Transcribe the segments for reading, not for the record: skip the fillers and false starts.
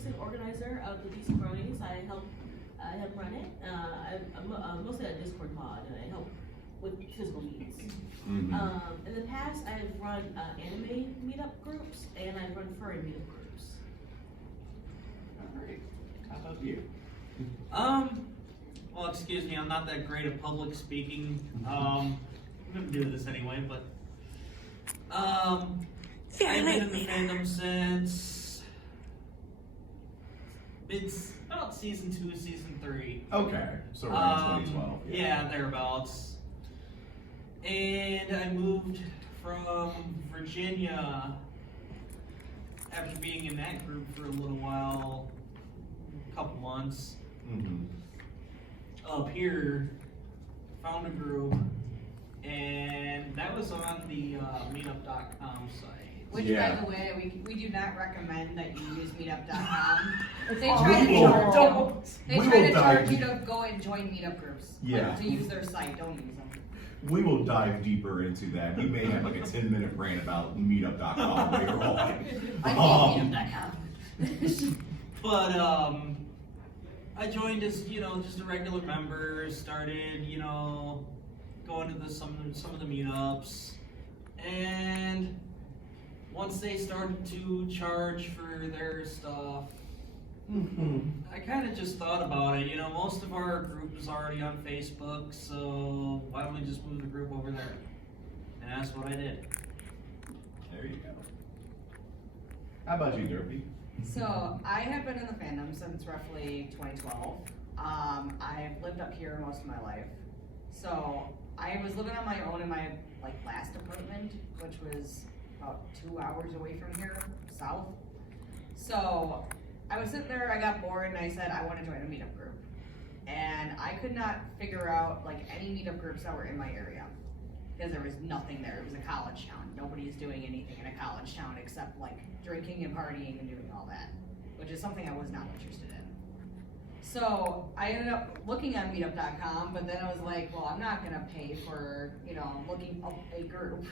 assistant organizer of the DC Bronies. I help run it. I'm mostly a Discord mod, and I help with physical meetings. Mm-hmm. In the past, I've run anime meetup groups, and I've run furry meetup groups. All right. How about you? Well, excuse me, I'm not that great at public speaking. I'm gonna do this anyway, but I've been in the fandom since about season 2, season 3. Okay, so around 2012. Yeah, thereabouts. And I moved from Virginia after being in that group for a little while, a couple months. Mm-hmm. Up here, found a group, and that was on the meetup.com site. Which, Yeah. by the way, we do not recommend that you use meetup.com. They Oh, try we to will- charge we you. They will try to dive charge you deep. to go and join meetup groups. Yeah. Like, to use their site. Don't use them. We will dive deeper into that. We may have like a 10-minute rant about meetup.com later on. I hate meetup.com. But I joined as just a regular member. Started going to some of the meetups, and once they started to charge for their stuff, I kind of just thought about it. Most of our group is already on Facebook, so why don't we just move the group over there? And that's what I did. There you go. How about you, Derpy? So, I have been in the fandom since roughly 2012. I've lived up here most of my life. So, I was living on my own in my last apartment, which was about 2 hours away from here, south. So, I was sitting there, I got bored, and I said, I want to join a meetup group. And I could not figure out any meetup groups that were in my area, because there was nothing there. It was a college town. Nobody's doing anything in a college town except drinking and partying and doing all that, which is something I was not interested in. So I ended up looking on meetup.com, but then I was like, well, I'm not gonna pay for, looking up a group.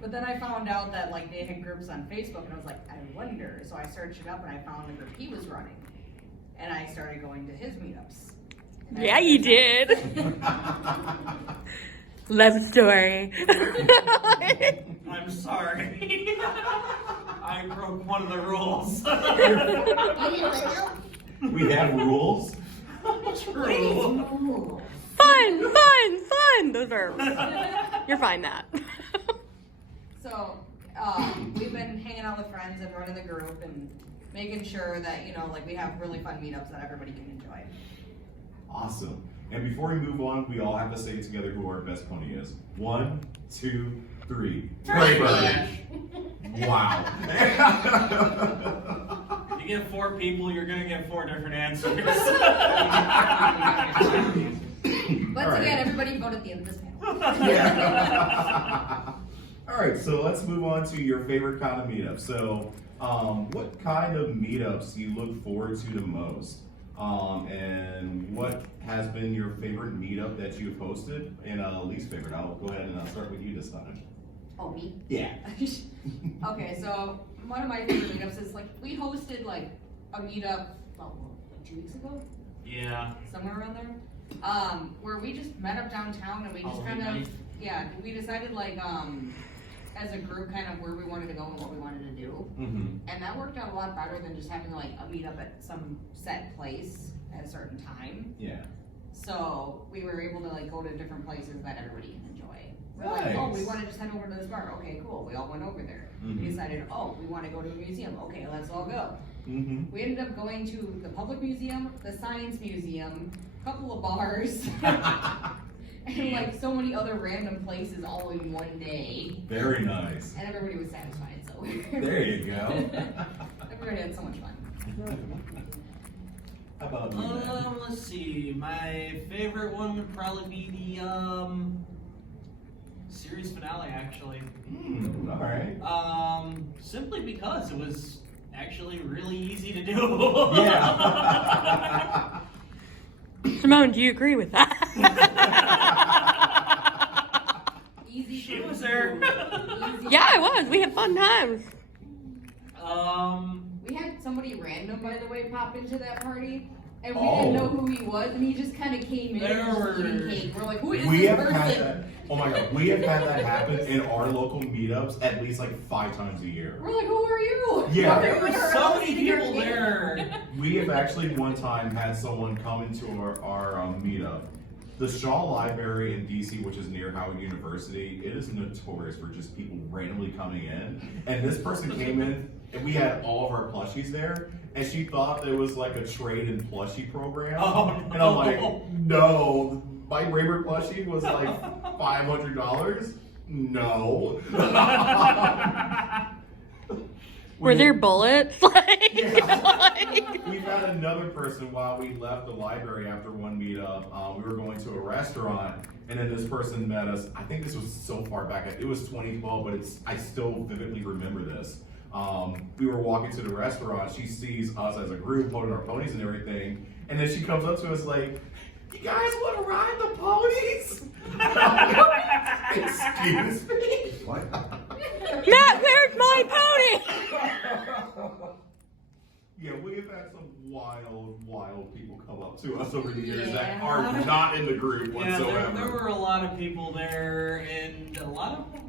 But then I found out that they had groups on Facebook, and I was like, I wonder. So I searched it up, and I found the group he was running, and I started going to his meetups. And Yeah, you did. Love story. I'm sorry. I broke one of the rules. We have rules. True. Fun. Those are. You're fine, Matt. So, we've been hanging out with friends and running the group and making sure that, we have really fun meetups that everybody can enjoy. Awesome. And before we move on, we all have to say together who our best pony is. 1, 2, 3. Brony. Wow. You get 4 people, you're gonna get 4 different answers. Once again, everybody vote at the end of this panel. Yeah. All right, so let's move on to your favorite kind of meetup. So, what kind of meetups do you look forward to the most? And what has been your favorite meetup that you've hosted and least favorite? I'll go ahead and I'll start with you this time. Oh, me? Yeah. Okay, so one of my favorite meetups is we hosted a meetup, 2 weeks ago? Yeah. Somewhere around there. Where we just met up downtown and we just we decided as a group kind of where we wanted to go and what we wanted to do. Mm-hmm. And that worked out a lot better than just having a meetup at some set place at a certain time. Yeah. So we were able to go to different places that everybody can enjoy. We're Nice. oh, we want to just head over to this bar. Okay, cool. We all went over there. Mm-hmm. We decided, we want to go to a museum. Okay, let's all go. Mm-hmm. We ended up going to the Public Museum, the Science Museum, a couple of bars, and so many other random places all in one day. Very nice. And everybody was satisfied, so. There you go. Everybody had so much fun. How about you, Matt? Let's see. My favorite one would probably be the series finale, actually. All right. Simply because it was actually really easy to do. Yeah. Simone, do you agree with that? Easy. She was there. Easy. Yeah, I was. We had fun times. We had somebody random, by the way, pop into that party, and we Oh. didn't know who he was, and he just kind of came in and was There eating were- cake. We're like, who is We this have person? had that. Oh my god, we have had that happen in our local meetups at least like 5 times a year. We're like, who are you? Yeah. There were We're so all many eating our people cake. there. We have actually one time had someone come into our meetup. The Shaw Library in DC, which is near Howard University, it is notorious for just people randomly coming in. And this person came in, and we had all of our plushies there, and she thought there was like a trade in plushie program. Oh, And I'm like, no, my Raymer plushie was like $500. No. Were there bullets? Like, We've had another person while we left the library after one meetup. We were going to a restaurant, and then this person met us. I think this was so far back. It was 2012, but I still vividly remember this. We were walking to the restaurant. She sees us as a group holding our ponies and everything, and then she comes up to us like, "You guys want to ride the ponies?" Excuse me. What? Matt, where's my pony? Yeah, we have had some wild people come up to us over the years that Yeah. are not in the group Yeah, whatsoever. there were a lot of people there, and a lot of them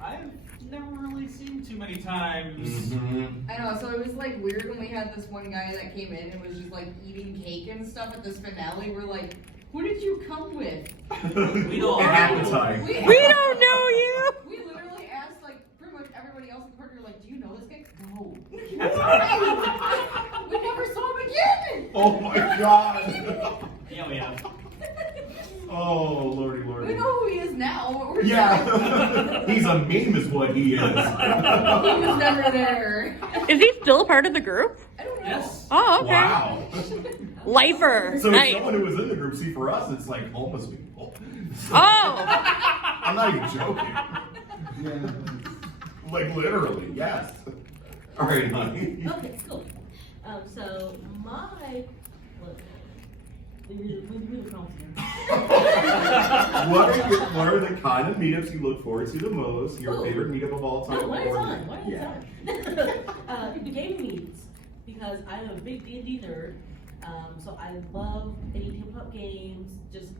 I've never really seen too many times. Mhm. I know, so it was like weird when we had this one guy that came in and was just like eating cake and stuff at this finale. We're like, who did you come with? We don't An know. appetite. We don't know you. We literally asked like pretty much everybody else in the party, we're like, do you know this guy? No. We never saw him again! Oh my god. Yeah, we have. Oh lordy We lordy. know who he is now, but we're Yeah. He's a meme is what he is. he was never there. Is he still a part of the group? I don't know. Yes. Oh, okay. Wow. Lifer. So Nice. someone who was in the group, see for us it's like homeless people. Oh. I'm not even joking. Like literally, yes. Alright, honey. Okay, cool. So my look, we the conference. What are the kind of meetups you look forward to the most? Your Ooh. favorite meetup of all time? No, one at a or- time. One at a time. The gaming meetings, because I'm a big D&D nerd. So I love any tabletop games. Just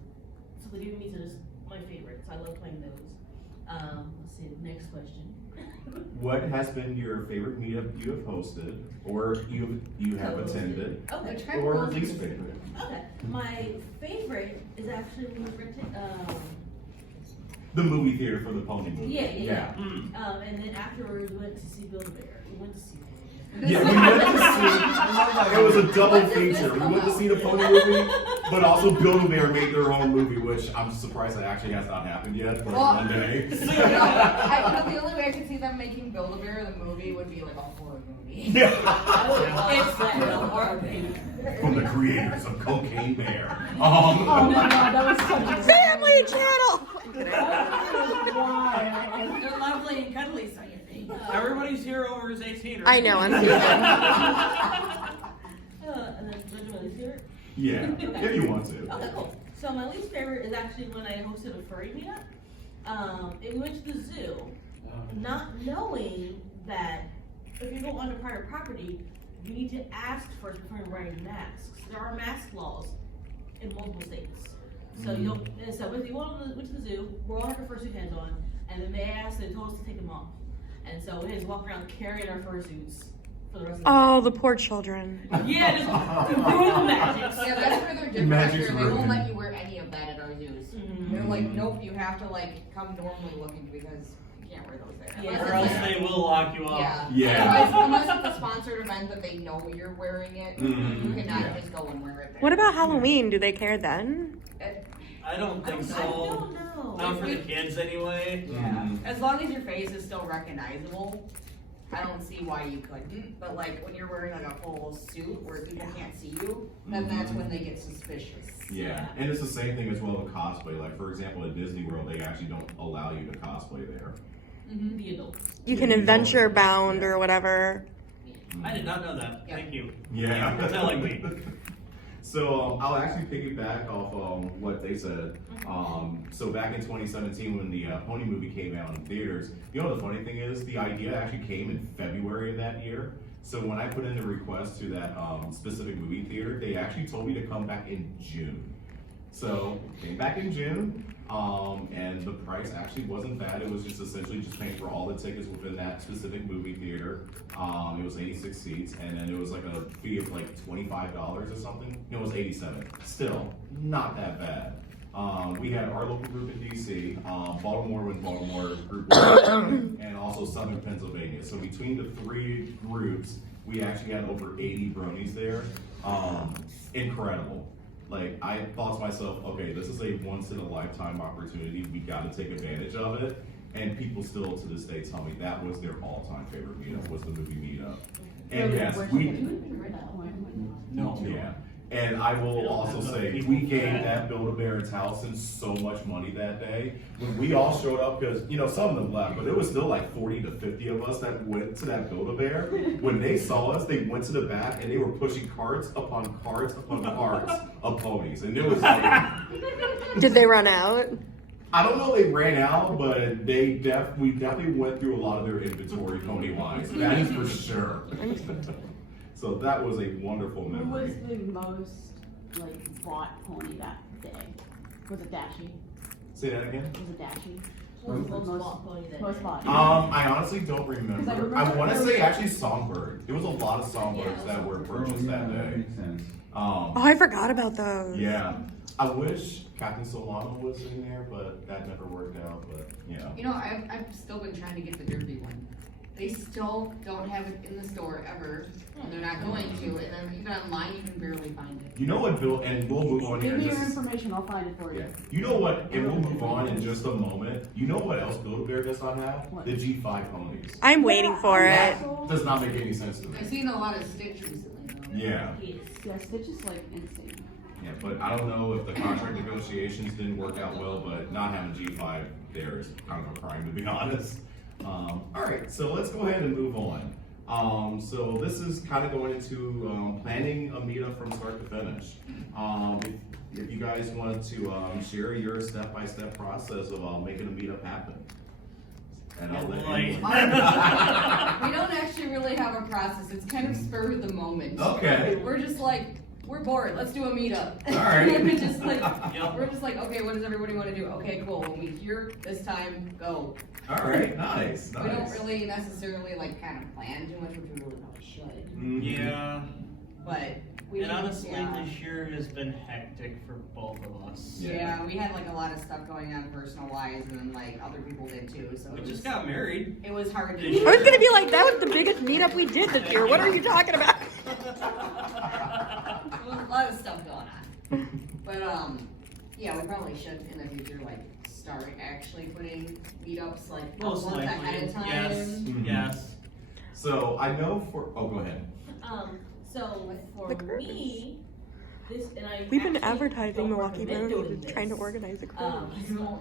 so the gaming meetings are just my favorite. So I love playing those. Let's see. Next question. What has been your favorite meetup you have hosted, or you have Co-hosted. attended, Okay. Which kind or of least favorite? Okay. My favorite is actually when we rented. The movie theater for the Pony movie. Yeah. Mm. And then afterwards we went to see Build-A-Bear. We went to see. Yeah, we went to see. It was a double feature. We went to see the Pony movie, but also Build-A-Bear made their own movie, which I'm surprised that actually has not happened yet. But Well, one day. the only way I could see them making Build-A-Bear the movie would be like a horror movie. Yeah. I would watch that in a heartbeat. From the creators of Cocaine Bear. Oh my god, that was such a Family channel. They're lovely and cuddly, so you think. Everybody's here over is 18, right? I know, I'm teasing. And then do my least favorite? Yeah, if you want to. Okay, cool. So my least favorite is actually when I hosted a furry meetup. And we went to the zoo, not knowing that if you go onto private property, you need to ask first before you're wearing masks. There are mask laws in multiple states. So you don't, and so when we went to the zoo, we all had our fursuit heads on, and then they asked and told us to take them off. And so we had to walk around carrying our fursuits for the rest of the Oh, the poor children. Yeah, just to ruin the magic. Yeah, that's where they're different. Magic's They won't ruined. let you wear any of that at our zoos. Mhm. They're like, nope, you have to like come normally looking because you can't wear those there. Yeah. Unless Or else it's like- they will lock you up. Yeah. Yeah. Unless it's a sponsored event that they know you're wearing it, Mhm. you cannot Yeah. just go and wear it there. What about Halloween? Do they care then? I don't think I so. don't know. Not for the kids anyway. Mhm. As long as your face is still recognizable, I don't see why you couldn't. But like when you're wearing like a full suit where people can't see you, then that's when they get suspicious. Yeah, and it's the same thing as well with cosplay. Like, for example, at Disney World, they actually don't allow you to cosplay there. The adults. You can adventure bound or whatever. I did not know that. Yeah. Thank you. Yeah. Thank you for telling me. So I'll actually piggyback off what they said. So back in 2017, when the Pony movie came out in theaters, you know the funny thing is, the idea actually came in February of that year. So when I put in the request to that specific movie theater, they actually told me to come back in June. So came back in June, and the price actually wasn't bad. It was just essentially just paying for all the tickets within that specific movie theater. It was 86 seats, and then it was like a fee of like $25 or something. No, it was 87. Still, not that bad. We had our local group in DC, Baltimore with Baltimore group, and also Southern Pennsylvania. So between the three groups, we actually had over 80 bronies there. Incredible. Like, I thought to myself, okay, this is a once in a lifetime opportunity. We got to take advantage of it. And people still to this day tell me that was their all-time favorite meetup, was the movie meetup. And yes, yeah. And I will also say, we gave that Build-A-Bear and Towson so much money that day. When we all showed up, because, you know, some of them left, but it was still like 40 to 50 of us that went to that Build-A-Bear. When they saw us, they went to the back and they were pushing carts upon carts upon carts of ponies. And it was like... Did they run out? I don't know if they ran out, but we definitely went through a lot of their inventory pony-wise. That is for sure. So that was a wonderful Who memory. was the most like bought pony that day? Was it Dashie? Say that again? Was it Dashie? What was the most bought pony that Most day? bought. I honestly don't remember. 'Cause I I remember want to there say was- actually Songbird. There was a lot of Songbirds that were purchased that day. Makes sense. Oh, I forgot about those. Yeah. I wish Captain Solano was in there, but that never worked out. But yeah. You know, I've still been trying to get the derby one. They still don't have it in the store ever, and they're not going to, and then even online you can barely find it. You know what, Bill? And we'll move on here. Give me in your just- information, I'll find it for you. Yeah. You know what? And we'll move on in just a moment. You know what else Build-A-Bear does not have? What? The G5 ponies. I'm waiting for it. That does not make any sense to me. I've seen a lot of Stitch recently, though. Yeah. Yes. Yeah, Stitch is like insane. Yeah, but I don't know if the contract negotiations didn't work out well, but not having G5 there is kind of a crime, to be honest. All right, so let's go ahead and move on. So this is kind of going into planning a meetup from start to finish. If you guys want to share your step-by-step process of making a meetup happen. And I'll let you. We don't actually really have a process. It's kind of spur of the moment. Okay. We're just like, we're bored. Let's do a meetup. All right. We're just like, Yep. we're just like, okay, what does everybody want to do? Okay, cool. When we hear this time, go. All right, nice, We don't nice. really necessarily like kind of plan too much, which we really probably should. Mhm. Yeah. But we And honestly, yeah. this year has been hectic for both of us. Yeah, we had like a lot of stuff going on personal wise, and then like other people did too. So We it just was, got married. it was hard This to. I was gonna be like, that was the biggest meetup we did this year. What are you talking about? There was a lot of stuff going on. But yeah, we probably should in the future like start actually putting meetups like a Most month likely. ahead of time. Yes. Mhm. Yes. So I know for, oh, go ahead. So for The cruise. me, this, and I We've been actually advertising don't Milwaukee recommend Brony doing and trying to this. organize a cruise. So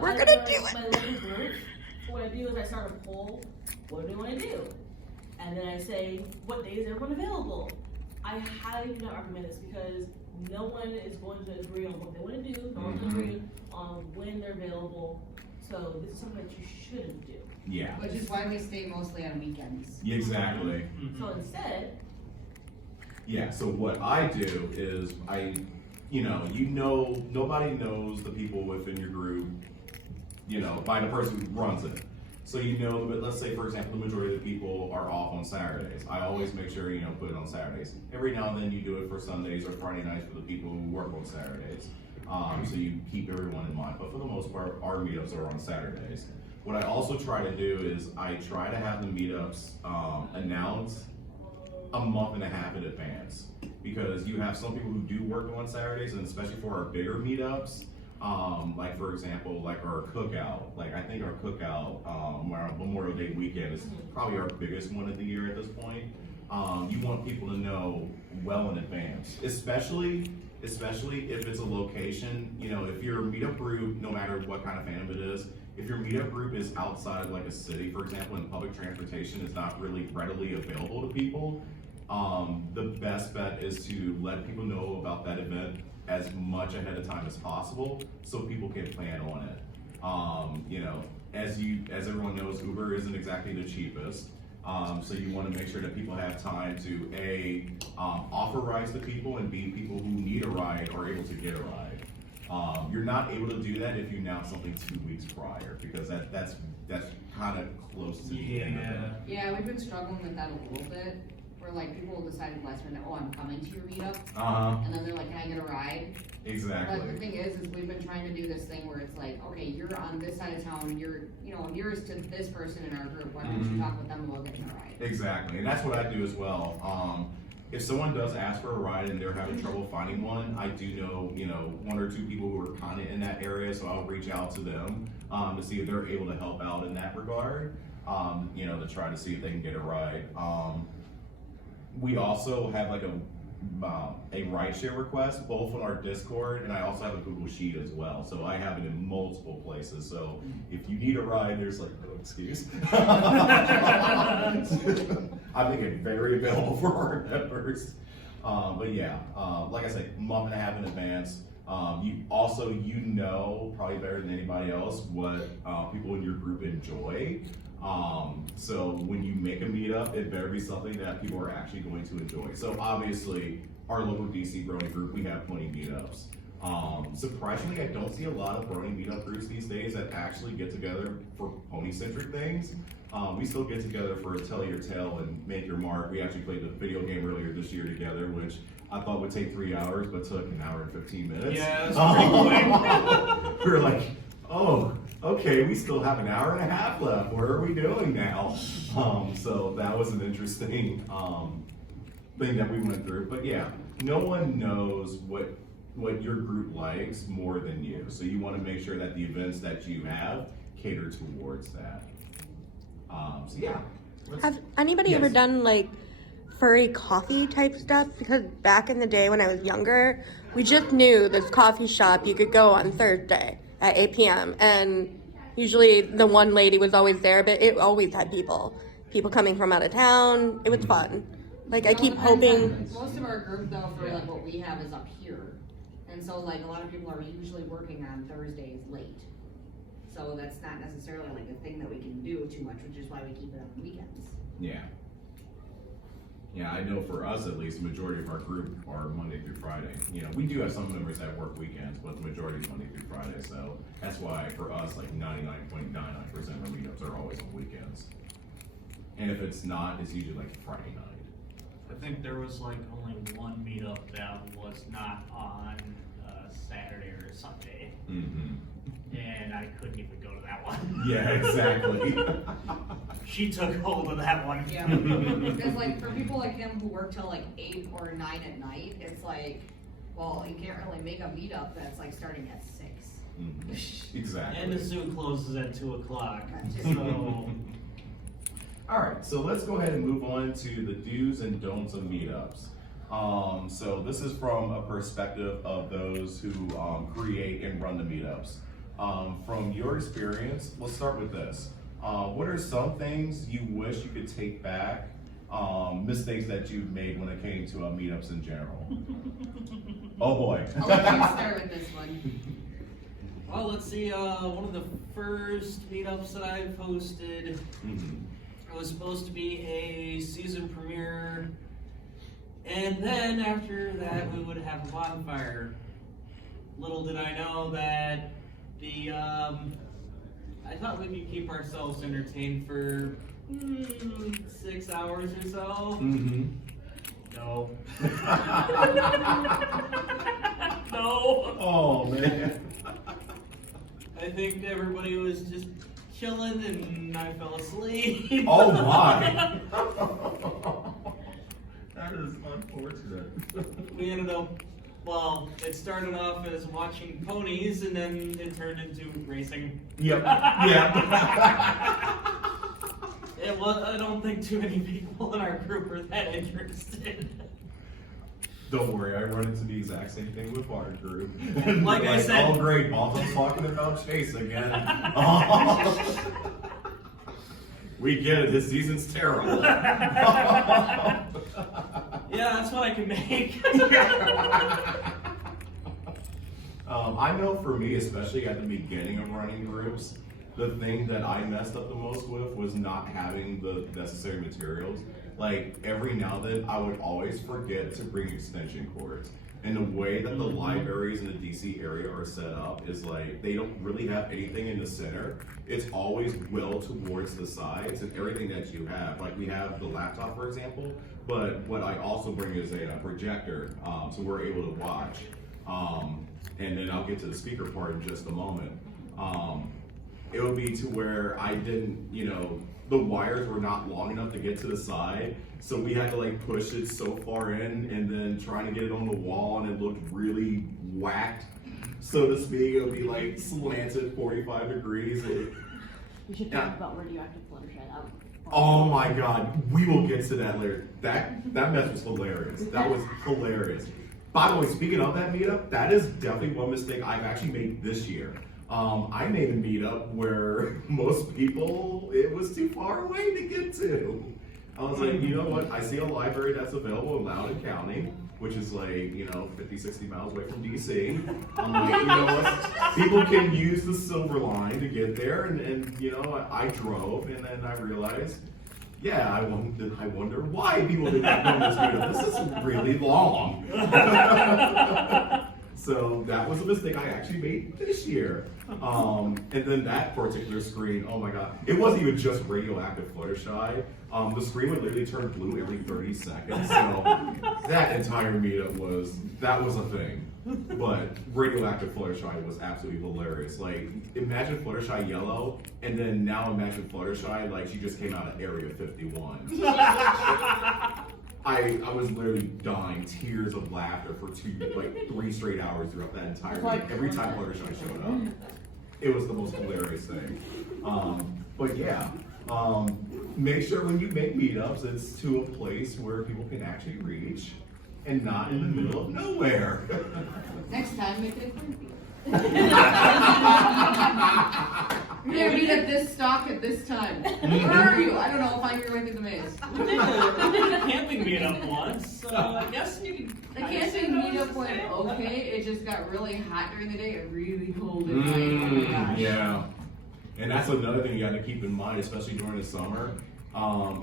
We're I gonna know do it. My local group, what I do is I start a poll, what do we wanna do? And then I say, what day is everyone available? I highly do not recommend this because no one is going to agree on what they wanna do, no one's gonna agree on when they're available. So this is something that you shouldn't do. Yeah, Which is why we stay mostly on weekends. exactly. So instead, Yeah, so what I do is nobody knows the people within your group, by the person who runs it. So but let's say for example, the majority of the people are off on Saturdays. I always make sure, put it on Saturdays. Every now and then you do it for Sundays or Friday nights for the people who work on Saturdays. So you keep everyone in mind, but for the most part, our meetups are on Saturdays. What I also try to do is I try to have the meetups announced a month and a half in advance, because you have some people who do work on Saturdays, and especially for our bigger meetups, like for example, like our cookout. Like I think our cookout, our Memorial Day weekend is probably our biggest one of the year at this point. You want people to know well in advance, especially if it's a location. If your meetup group, no matter what kind of fandom it is, if your meetup group is outside of like a city, for example, and public transportation is not really readily available to people, the best bet is to let people know about that event as much ahead of time as possible so people can plan on it. As everyone knows, Uber isn't exactly the cheapest. So you want to make sure that people have time to A, offer rides to people, and B, people who need a ride are able to get a ride. You're not able to do that if you announce something 2 weeks prior, because that's kind of close to the end of it. Yeah, we've been struggling with that a little bit, where like people decided last minute, oh, I'm coming to your meetup, and then they're like, can I get a ride? Exactly. But the thing is we've been trying to do this thing where it's like, okay, you're on this side of town, you're, you know, nearest to this person in our group, why don't you talk with them about getting a ride? Exactly, and that's what I do as well. If someone does ask for a ride and they're having trouble finding one, I do know, 1 or 2 people who are kind of in that area, so I'll reach out to them to see if they're able to help out in that regard, to try to see if they can get a ride. We also have like a ride share request, both on our Discord, and I also have a Google Sheet as well. So I have it in multiple places. So if you need a ride, there's like no excuse. I make it very available for our members. But yeah, like I said, month and a half in advance. You probably better than anybody else what people in your group enjoy. So when you make a meetup, it better be something that people are actually going to enjoy. So obviously, our local DC Brony group, we have Brony Meetups. Surprisingly, I don't see a lot of Brony Meetup groups these days that actually get together for pony-centric things. We still get together for a Tell Your Tale and Make Your Mark. We actually played the video game earlier this year together, which I thought would take 3 hours, but took 1 hour and 15 minutes. Yeah, that's pretty quick. We were like, oh, okay, we still have 1.5 hours left. What are we doing now? So that was an interesting thing that we went through. But yeah, no one knows what your group likes more than you. So you want to make sure that the events that you have cater towards that. So yeah. Has anybody ever done like furry coffee type stuff? Because back in the day when I was younger, we just knew this coffee shop you could go on Thursday at 8 p.m. and usually the one lady was always there, but it always had people coming from out of town. It was fun. Like I keep hoping. Most of our group though, for like what we have is up here, and so like a lot of people are usually working on Thursdays late. So that's not necessarily like a thing that we can do too much, which is why we keep it on the weekends. Yeah. Yeah, I know for us at least, the majority of our group are Monday through Friday. We do have some members that work weekends, but the majority is Monday through Friday. So that's why for us, like 99.99% of our meetups are always on weekends. And if it's not, it's usually like Friday night. I think there was like only one meetup that was not on Saturday or Sunday. Mm-hmm. And I couldn't even go to that one. Yeah, exactly. She took hold of that one. Yeah, because like for people like him who work till like 8 or 9 at night, it's like, well, you can't really make a meetup that's like starting at 6. Mm-hmm. Exactly. And the zoo closes at 2 o'clock. Gotcha. So All right, so let's go ahead and move on to the do's and don'ts of meetups. So this is from a perspective of those who create and run the meetups. From your experience, let's start with this. What are some things you wish you could take back, mistakes that you've made when it came to meetups in general? Oh boy. I'll let you start with this one. well, let's see, one of the first meetups that I've hosted, it was supposed to be a season premiere, and then after that we would have a bonfire. Little did I know that I thought we could keep ourselves entertained for 6 hours or so. Mm-hmm. No. No. Oh man. I think everybody was just chilling and I fell asleep. Oh my. That is unfortunate. We ended up, well, it started off as watching ponies and then it turned into racing. Yep. Yeah. I don't think too many people in our group are that interested. Don't worry, I run into the exact same thing with our group. Like I said- oh great, Baltim's talking about Chase again. We get it, this season's terrible. Yeah, that's what I can make. I know for me, especially at the beginning of running groups, the thing that I messed up the most with was not having the necessary materials. Like every now and then I would always forget to bring extension cords. And the way that the libraries in the DC area are set up is like, they don't really have anything in the center. It's always well towards the sides and everything that you have. Like we have the laptop, for example, but what I also bring is a projector, so we're able to watch. And then I'll get to the speaker part in just a moment. It would be to where I didn't, the wires were not long enough to get to the side, so we had to like push it so far in and then trying to get it on the wall, and it looked really whacked, so to speak. It would be like slanted 45 degrees. We should talk about radioactive Fluttershy. Oh my God, we will get to that later. That mess was hilarious. That was hilarious. By the way, speaking of that meetup, that is definitely one mistake I've actually made this year. I made a meetup where most people, it was too far away to get to. I was like, you know what? I see a library that's available in Loudoun County, which is like, 50, 60 miles away from DC. I'm like, you know what? People can use the Silver Line to get there, and I drove, and then I realized, yeah, I wonder why people did not go this meetup. This is really long. So that was a mistake I actually made this year. And then that particular screen, oh my God, it wasn't even just radioactive Fluttershy. The screen would literally turn blue every 30 seconds. So that entire meetup was a thing. But radioactive Fluttershy was absolutely hilarious. Like, imagine Fluttershy yellow, and then now imagine Fluttershy like she just came out of Area 51. I was literally dying, tears of laughter for 3 straight hours throughout that entire meetup. Every time Fluttershy showed up, it was the most hilarious thing. But yeah, make sure when you make meetups, it's to a place where people can actually reach and not in the middle of nowhere. Next time, make it a camping. We're gonna meet at this stock at this time. Where are you? I don't know. I'll find your way through the maze. We did a camping meetup once, so I guess you can. The camping meetup went okay. It just got really hot during the day and really cold at night. Oh my gosh. Yeah. And that's another thing you got to keep in mind, especially during the summer.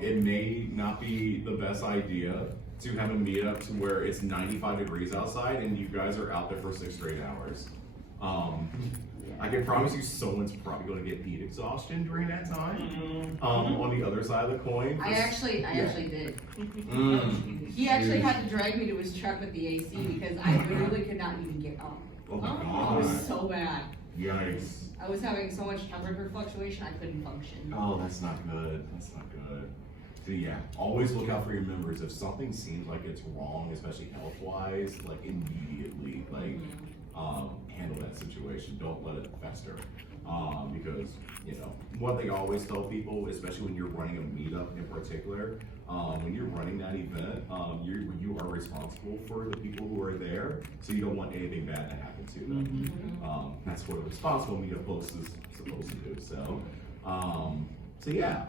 It may not be the best idea to have a meetup to where it's 95 degrees outside and you guys are out there for 6 straight hours. I can promise you someone's probably going to get heat exhaustion during that time. On the other side of the coin. I actually did. He actually had to drag me to his truck with the AC because I literally could not even get up. Oh my It God. was so bad. Yikes. I was having so much temperature fluctuation I couldn't function. Oh, that's not good. That's not good. So yeah, always look out for your members. If something seems like it's wrong, especially health-wise, like immediately, handle that situation. Don't let it fester. Because, one thing I always tell people, especially when you're running a meetup in particular, when you're running that event, you are responsible for the people who are there, so you don't want anything bad to happen to them. That's what a responsible meetup host is supposed to do. So yeah.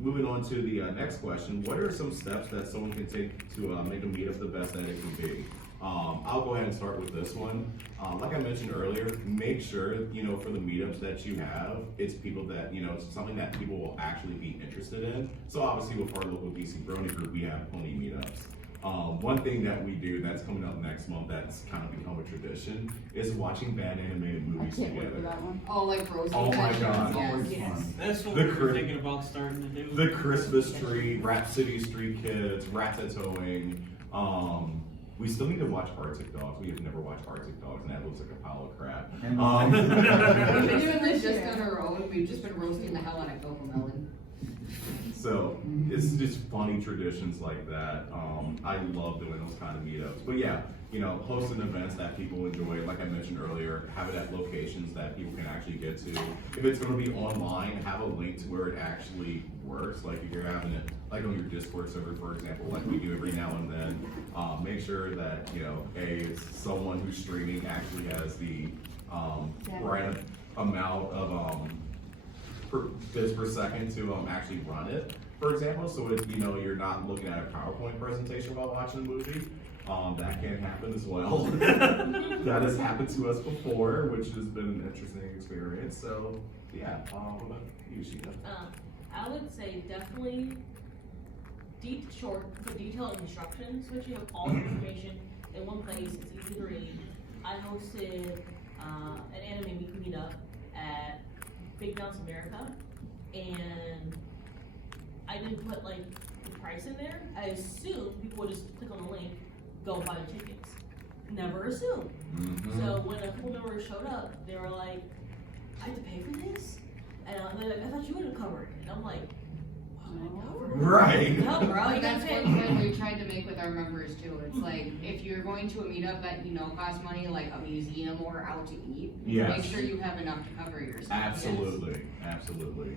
Moving on to the next question, what are some steps that someone can take to make a meetup the best that it can be? I'll go ahead and start with this one. Like I mentioned earlier, make sure, for the meetups that you have, it's people that, it's something that people will actually be interested in. So obviously with our local DC Brony group, we have Pony Meetups. One thing that we do that's coming up next month that's kind of become a tradition is watching bad animated movies I can't wait for together. that one. Oh, like Rosie. Oh my God. Yes. That's what The we were cri- thinking about starting to do. The Christmas tree, Rhapsody Street Kids, Ratatouille. We still need to watch Arctic Dogs. We have never watched Arctic Dogs, and that looks like a pile of crap. We've been doing this just on our own. We've just been roasting the hell out of Cocomelon. So it's just funny traditions like that. I love doing those kind of meetups. But yeah, hosting events that people enjoy, like I mentioned earlier, have it at locations that people can actually get to. If it's going to be online, have a link to where it actually works. Like if you're having it like on your Discord server, for example, like we do every now and then, make sure that, someone who's streaming actually has the right amount of bits per second to actually run it, for example. So if you're not looking at a PowerPoint presentation while watching a movie, that can happen as well. That has happened to us before, which has been an interesting experience. So yeah, what about you, Sheena? I would say definitely for detailed instructions, so that you have all the information in one place. It's easy to read. I hosted an anime meetup at Big Dance America, and I didn't put like the price in there. I assumed people would just click on the link, go buy tickets. Never assume. Mm-hmm. So when a couple members showed up, they were like, I have to pay for this? And they're like, I thought you would have covered it. And I'm like, right. no, bro, Like you that's gotta one pay. thing we tried to make with our members too. It's like, if you're going to a meetup that costs money, like a museum or out to eat, Yes. make sure you have enough to cover yourself. Absolutely, absolutely.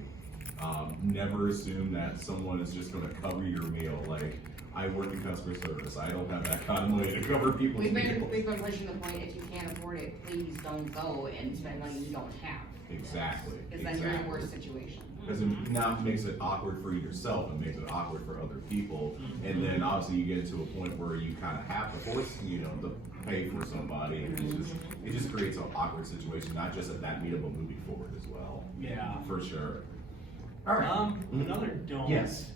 Never assume that someone is just going to cover your meal. Like, I work in customer service. I don't have that kind of money to cover people's We've meals. been pushing the point, if you can't afford it, please don't go and spend money you don't have. Exactly. Because then you're in a worse situation. Because it not makes it awkward for yourself, it makes it awkward for other people. And then obviously you get to a point where you kind of have to force, to pay for somebody. And it just creates an awkward situation, not just at that meetup, but moving forward as well. Yeah. For sure. All right. Another don't. Yes.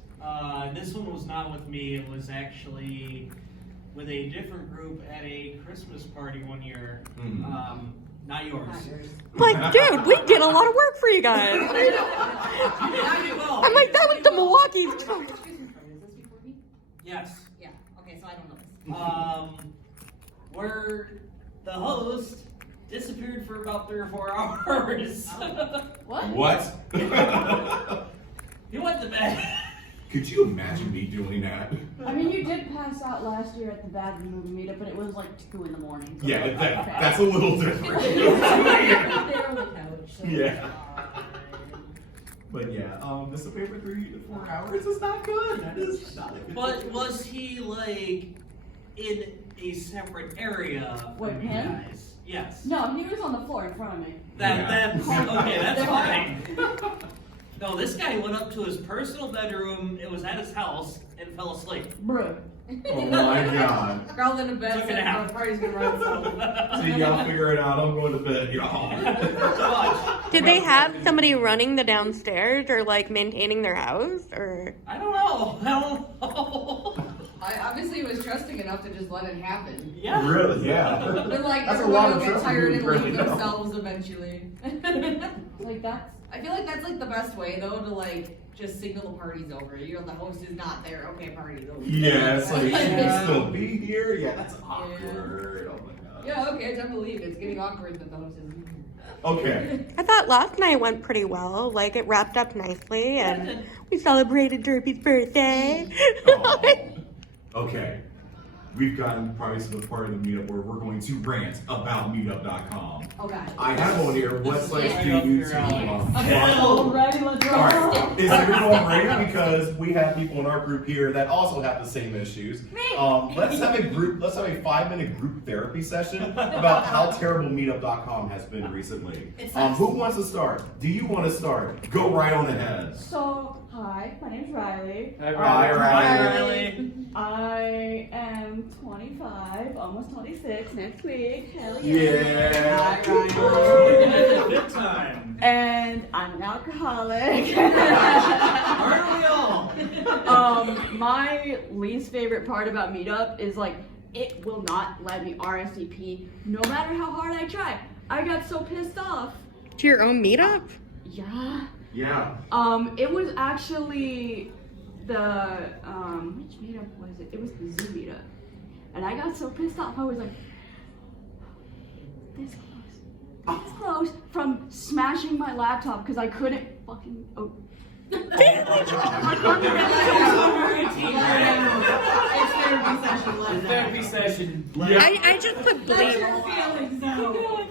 This one was not with me. It was actually with a different group at a Christmas party one year. Mhm. Not yours. Like, dude, we did a lot of work for you guys. You did well. I'm like, that was the Milwaukee's. Is this before me? Yes. Yeah, okay, so I don't know this. Where the host disappeared for about 3 or 4 hours. What? What? He went to bed. Could you imagine me doing that? I mean, you did pass out last year at the Bad Movie Meetup, but it was like 2 in the morning. So Yeah, that's a little different. They're on the couch. So Yeah. But yeah, disappear for 3 to 4 hours is not good. That is not a good But situation. was he like in a separate area Wait, from you him? guys? Yes. No, he was on the floor in front of me. That's okay, that's fine. No, this guy went up to his personal bedroom, it was at his house, and fell asleep. Bruh. Oh my god. Crawled into bed, Took a said, nap. the party's gonna run so. So y'all figure it out. I'm going to bed, y'all. Watch. Did they have somebody running the downstairs or like maintaining their house or? I don't know. I obviously was trusting enough to just let it happen. Yeah. Really? Yeah. But like That's a everyone lot will of get trust tired you and really leave know. themselves eventually. Like, that's. I feel like that's like the best way though to like just signal the party's over. The host is not there. Okay, party's over. Yeah, it's like, should Yeah. we still be here? Yeah, that's awkward. Oh my god. Yeah, okay, time to leave. It's getting awkward that the host isn't here. Okay. I thought last night went pretty well. Like, it wrapped up nicely and we celebrated Derpy's birthday. Oh. Okay. We've gotten probably to the part of the meetup where we're going to rant about meetup.com. Oh god. I have on here, what sites do Yeah. you Alright, let's go. Alright, is everyone ready? Because we have people in our group here that also have the same issues. Let's have a 5-minute group therapy session about how terrible meetup.com has been recently. Who wants to start? Do you want to start? Go right on ahead. So, hi, my name's Riley. Hi, Riley. Riley. I am 25, almost 26 next week. Hell Yeah. Good time. And I'm an alcoholic. Aren't we all? My least favorite part about Meetup is like, it will not let me RSVP no matter how hard I try. I got so pissed off. To your own meetup? Yeah. Yeah. It was actually the, which meetup was it? It was the Zoom meetup. And I got so pissed off, I was like, this close from smashing my laptop because I couldn't fucking, Therapy session. I just put bleep.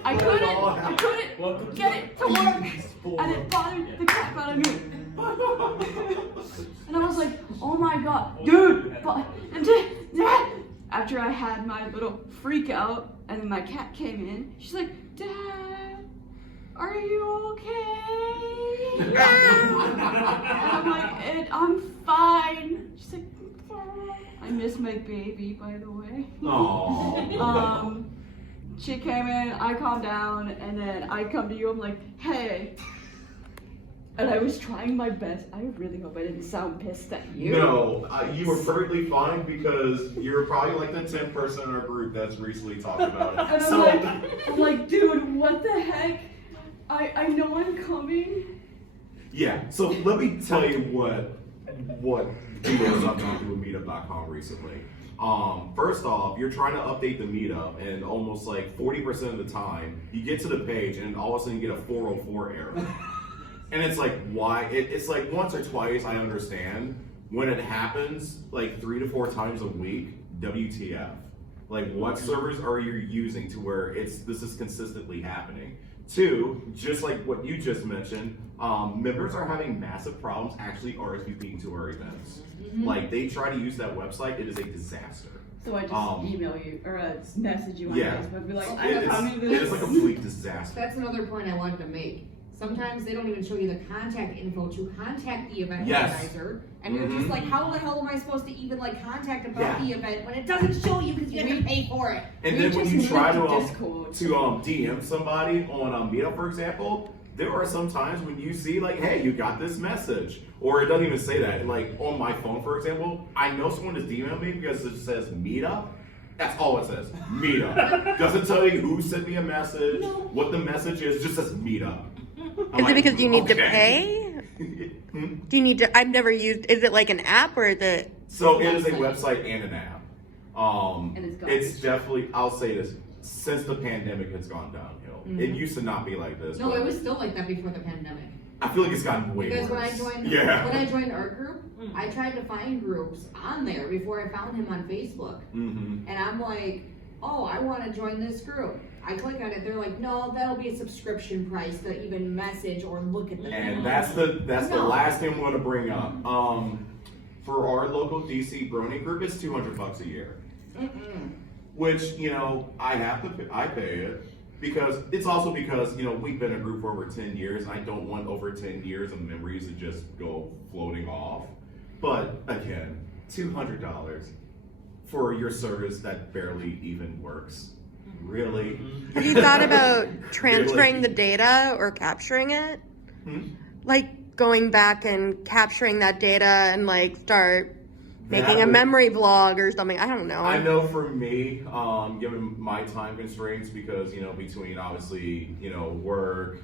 I couldn't get it to work, and it bothered the crap out of me. And I was like, oh my god, dude! After I had my little freak out, and then my cat came in, she's like, Dad, are you okay? And I'm like, I'm fine. She's like, I miss my baby, by the way. Aww. She came in, I calmed down, and then I come to you, I'm like, hey. And I was trying my best. I really hope I didn't sound pissed at you. No, you were perfectly fine because you're probably like the 10th person in our group that's recently talked about it. And So, I'm like, dude, what the heck? I know I'm coming. yeah, so let me tell you what videos I've gone through with meetup.com recently. First off, you're trying to update the meetup, and almost like 40% of the time, you get to the page and all of a sudden you get a 404 error. And it's like, why? It's like once or twice, I understand. When it happens, like 3 to 4 times a week, WTF? Like, what servers are you using to where this is consistently happening? 2, just like what you just mentioned, members are having massive problems actually RSVPing to our events. Like, they try to use that website, it is a disaster. So I just email you or message you on Yeah. Facebook, be like, I have how many of It is like a complete disaster. That's another point I wanted to make. Sometimes they don't even show you the contact info to contact the event Yes. organizer, and you're just like, how the hell am I supposed to even like contact about Yeah. the event when it doesn't show you because you have to pay for it? And We then when just you need try the to Discord. DM somebody on Meetup, for example, there are some times when you see like, hey, you got this message, or it doesn't even say that. Like on my phone, for example, I know someone is DMing me because it says Meetup. That's all it says, Meetup. Doesn't tell you who sent me a message, what the message is, just says Meetup. Is it because you need to pay? Do you need to? I've never used. Is it like an app or is it? So it is a website and an app. And it's garbage. It's definitely, I'll say this, since the pandemic has gone downhill. It used to not be like this. No, but it was still like that before the pandemic. I feel like it's gotten way Because worse. when I joined our group, I tried to find groups on there before I found him on Facebook. Mm-hmm. And I'm like, oh, I want to join this group. I click on it, they're like, no, that'll be a subscription price to even message or look at the And thing. that's the No. last thing I want to bring up. For our local DC Brony group, it's $200 a year. Which, you know, I pay it because it's also because, you know, we've been a group for over 10 years and I don't want over 10 years of memories to just go floating off. But again, $200 for your service that barely even works. Really? Have you thought about transferring the data or capturing it? Like going back and capturing that data and like start making a memory vlog or something. I don't know. I know for me, given my time constraints, because, you know, between obviously, you know, work,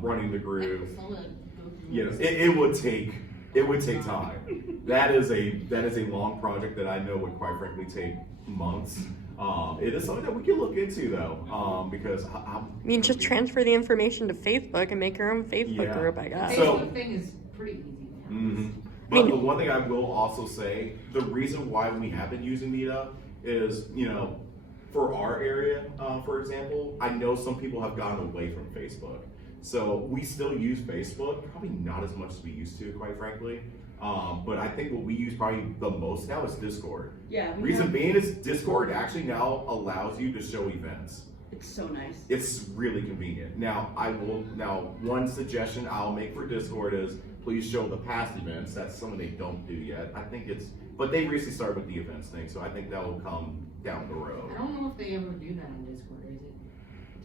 running the group, you know, it would take time. That is a long project that I know would quite frankly take months. It is something that we can look into though, because I mean, just transfer the information to Facebook and make your own Facebook group, I guess. The Facebook thing is pretty easy. But the one thing I will also say, the reason why we have been using Meetup is, you know, for our area, for example, I know some people have gone away from Facebook. So we still use Facebook, probably not as much as we used to, quite frankly. But I think what we use probably the most now is Discord. Yeah. Reason being is Discord actually now allows you to show events. It's so nice. It's really convenient. Now, one suggestion I'll make for Discord is please show the past events. That's something they don't do yet. I think but they recently started with the events thing, so I think that will come down the road. I don't know if they ever do that on Discord, is it?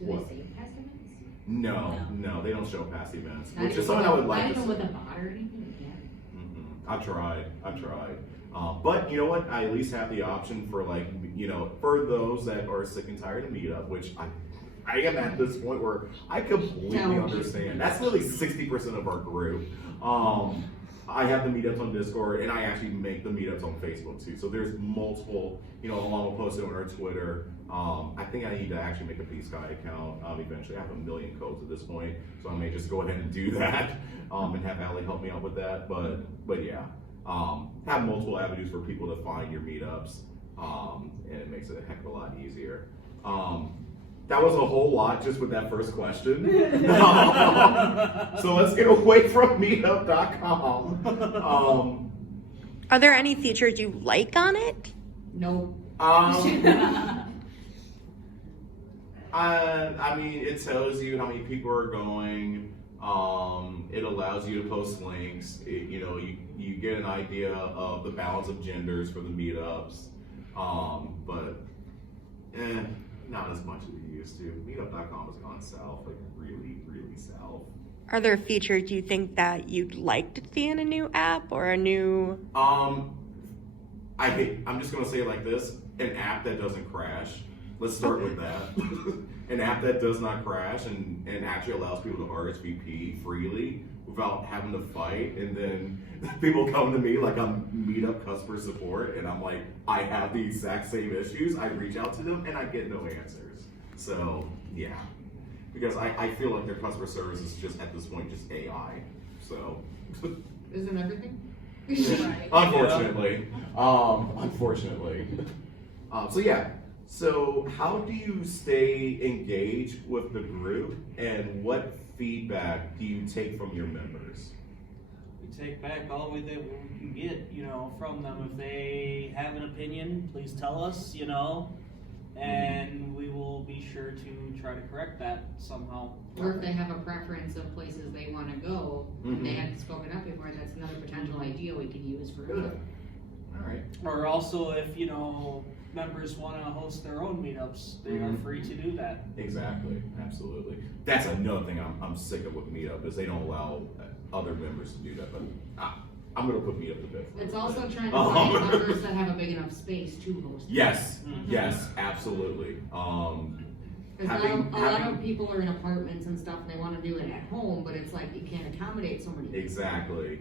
Do What? they save past events? No, they don't show past events, Not which is even something I would like not to even see. with a bot or anything? Yeah. I've tried. But you know what? I at least have the option for like, you know, for those that are sick and tired of Meetup, which I am at this point where I completely understand. That's really 60% of our group. I have the meetups on Discord and I actually make the meetups on Facebook too. So there's multiple, you know, along with posting on our Twitter. I think I need to actually make a B-Sky account eventually. I have 1 million codes at this point, so I may just go ahead and do that and have Allie help me out with that. But yeah, have multiple avenues for people to find your meetups, and it makes it a heck of a lot easier. That was a whole lot just with that first question. So let's get away from meetup.com. Are there any features you like on it? No. I mean, it tells you how many people are going. It allows you to post links. You get an idea of the balance of genders for the meetups. But not as much as we used to. Meetup.com has gone south, like really, really south. Are there features you think that you'd like to see in a new app or a new? I'm just gonna say it like this: an app that doesn't crash. Let's start with that. An app that does not crash and actually allows people to RSVP freely without having to fight. And then people come to me like I'm Meetup customer support, and I'm like, I have the exact same issues. I reach out to them and I get no answers. So yeah, because I feel like their customer service is just at this point just AI. So Isn't everything? unfortunately, unfortunately. So yeah. So how do you stay engaged with the group, and what feedback do you take from your members? We take back all that we can get, from them. If they have an opinion, please tell us, and we will be sure to try to correct that somehow. Or if they have a preference of places they want to go, and they haven't spoken up before, that's another potential idea we could use for Good. All right. Or also if, members want to host their own meetups, they are free to do that. Exactly. Absolutely. That's another thing I'm sick of with Meetup is they don't allow other members to do that. But I'm going to put Meetup to bed. It's also trying to find members that have a big enough space to host. Yes. Yes. Absolutely. Because a lot of people are in apartments and stuff, and they want to do it at home, but it's like you can't accommodate so many people. Exactly.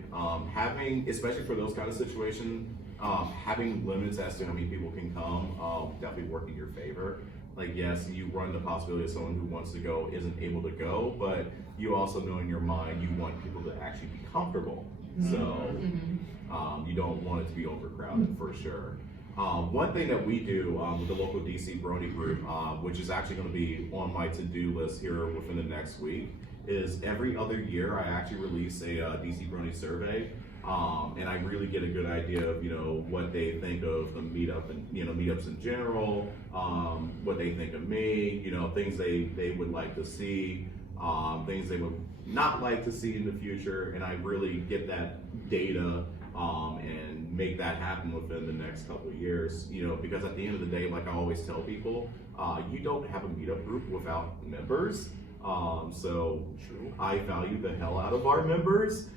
Especially for those kind of situations, having limits as to how many people can come definitely work in your favor. Like, yes, you run the possibility of someone who wants to go isn't able to go, but you also know in your mind you want people to actually be comfortable. So you don't want it to be overcrowded for sure. One thing that we do with the local DC Brony group, which is actually going to be on my to-do list here within the next week, is every other year I actually release a DC Brony survey, and I really get a good idea of what they think of the meetup and meetups in general, what they think of me, things they would like to see, things they would not like to see in the future, and I really get that data and make that happen within the next couple of years, because at the end of the day, like I always tell people, you don't have a meetup group without members. So I value the hell out of our members,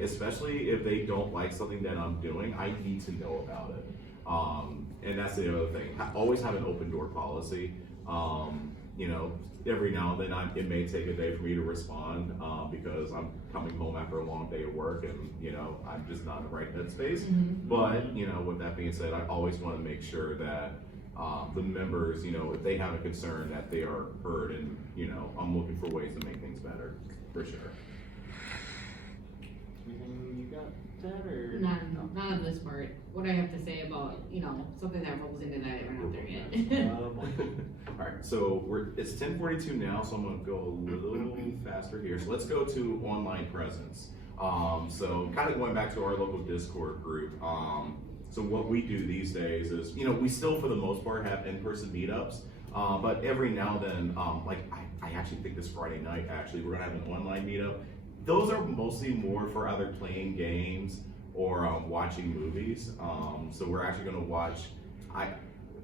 especially if they don't like something that I'm doing. I need to know about it. And that's the other thing. Always have an open door policy. Every now and then it may take a day for me to respond because I'm coming home after a long day of work and I'm just not in the right headspace. But with that being said, I always want to make sure that the members, if they have a concern, that they are heard, and I'm looking for ways to make things better for sure. Anything you got that or? None on this part. What I have to say about, something that rolls into that, we're not there yet. All right, so it's 10:42 now, so I'm gonna go a little faster here. So let's go to online presence. So kind of going back to our local Discord group. So what we do these days is, we still for the most part have in-person meetups, but every now and then, I actually think this Friday night, actually, we're gonna have an online meetup. Those are mostly more for either playing games or watching movies. So we're actually gonna watch, I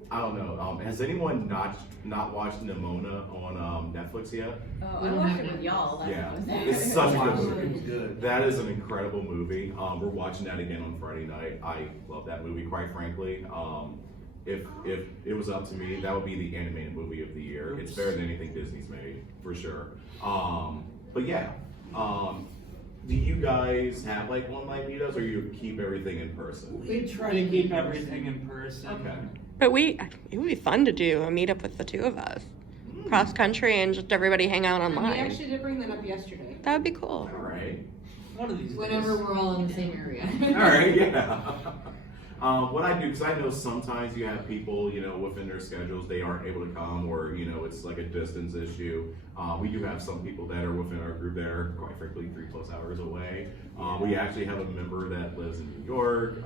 don't know, has anyone not watched Nimona on Netflix yet? Oh, I watched it with y'all. Yeah, it's such a good movie. That is an incredible movie. We're watching that again on Friday night. I love that movie, quite frankly. If it was up to me, that would be the animated movie of the year. It's better than anything Disney's made, for sure. But yeah, do you guys have online meetups, or you keep everything in person? We try to keep everything in person. Okay. But it would be fun to do a meetup with the two of us, cross country, and just everybody hang out We online. actually did bring that up yesterday. That would be cool. All right. One of these days. Whenever we're all in the same area. All right, yeah. What I do, because I know sometimes you have people, within their schedules, they aren't able to come, or, it's like a distance issue. We do have some people that are within our group that are, quite frankly, 3+ hours away. We actually have a member that lives in New York.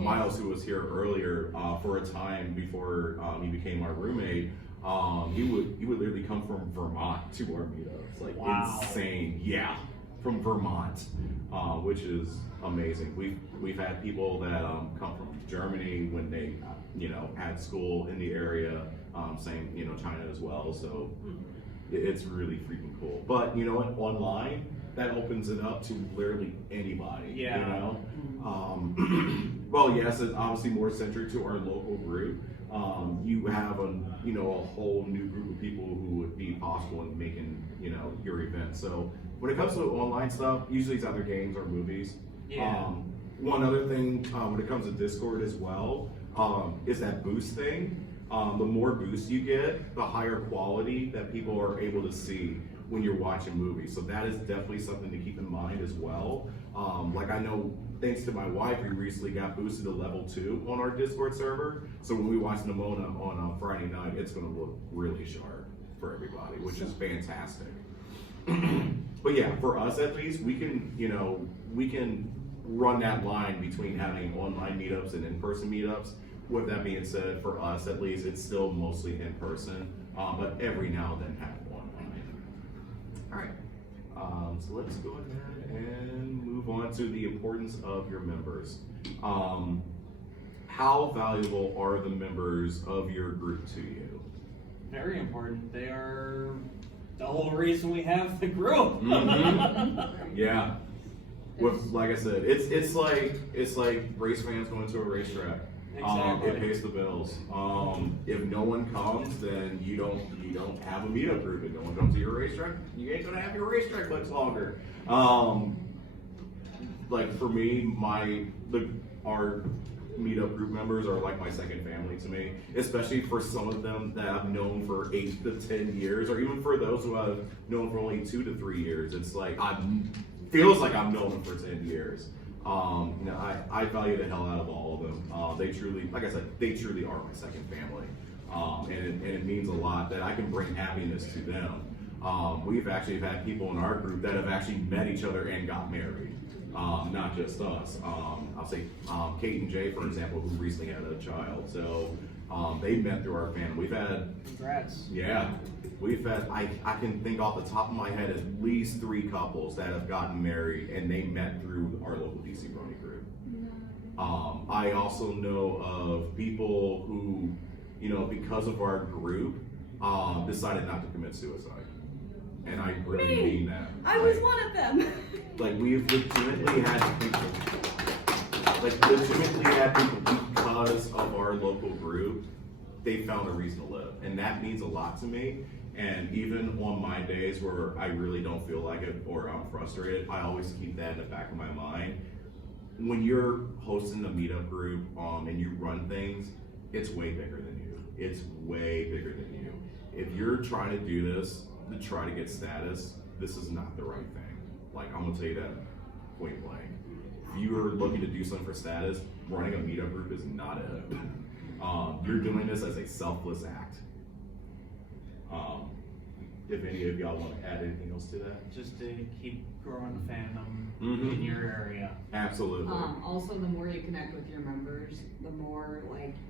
Miles, who was here earlier for a time before he became our roommate, He would literally come from Vermont to our meetups, like Wow. insane. Yeah, from Vermont, which is amazing. We've had people that come from Germany when they had school in the area. Same China as well. So it's really freaking cool. But you know what? Online, that opens it up to literally anybody. Yeah. You know. Well, yes, it's obviously more centered to our local group. You have a whole new group of people who would be possible in making your event. So when it comes to online stuff, usually it's either games or movies. Yeah. One other thing when it comes to Discord as well is that boost thing. The more boosts you get, the higher quality that people are able to see when you're watching movies. So that is definitely something to keep in mind as well. Like I know, thanks to my wife, we recently got boosted to level 2 on our Discord server. So when we watch Nimona on Friday night, it's going to look really sharp for everybody, which is fantastic. But yeah, for us at least, we can run that line between having online meetups and in-person meetups. With that being said, for us at least, it's still mostly in person, but every now and then have online. All right, so let's go ahead and move on to the importance of your members. How valuable are the members of your group to you? Very important. They are the whole reason we have the group. Mm-hmm. Yeah. With, like I said, it's like race fans going to a racetrack. Exactly. It pays the bills. If no one comes, then you don't have a meetup group. If no one comes to your racetrack, you ain't gonna have your racetrack much longer. Like for me, our meetup group members are like my second family to me, especially for some of them that I've known for 8 to 10 years, or even for those who I've known for only 2 to 3 years. It's like feels like I've known them for 10 years. I value the hell out of all of them. They truly, like I said, they truly are my second family. And it means a lot that I can bring happiness to them. We've actually had people in our group that have actually met each other and got married. Not just us. I'll say Kate and Jay, for example, who recently had a child. So they met through our family. We've had, Congrats. yeah, we've had, I can think off the top of my head at least 3 couples that have gotten married and they met through our local DC Brony group. I also know of people who, because of our group, decided not to commit suicide. And I really mean that. I was one of them. Like we've legitimately had people because of our local group, they found a reason to live. And that means a lot to me. And even on my days where I really don't feel like it or I'm frustrated, I always keep that in the back of my mind. When you're hosting a meetup group and you run things, it's way bigger than you. It's way bigger than you. If you're trying to do this to try to get status, this is not the right thing. Like, I'm gonna tell you that point blank. If you are looking to do something for status, running a meetup group is not it. You're doing this as a selfless act. If any of y'all want to add anything else to that? Just to keep growing the fandom Mhm. in your area. Absolutely. Also, the more you connect with your members, the more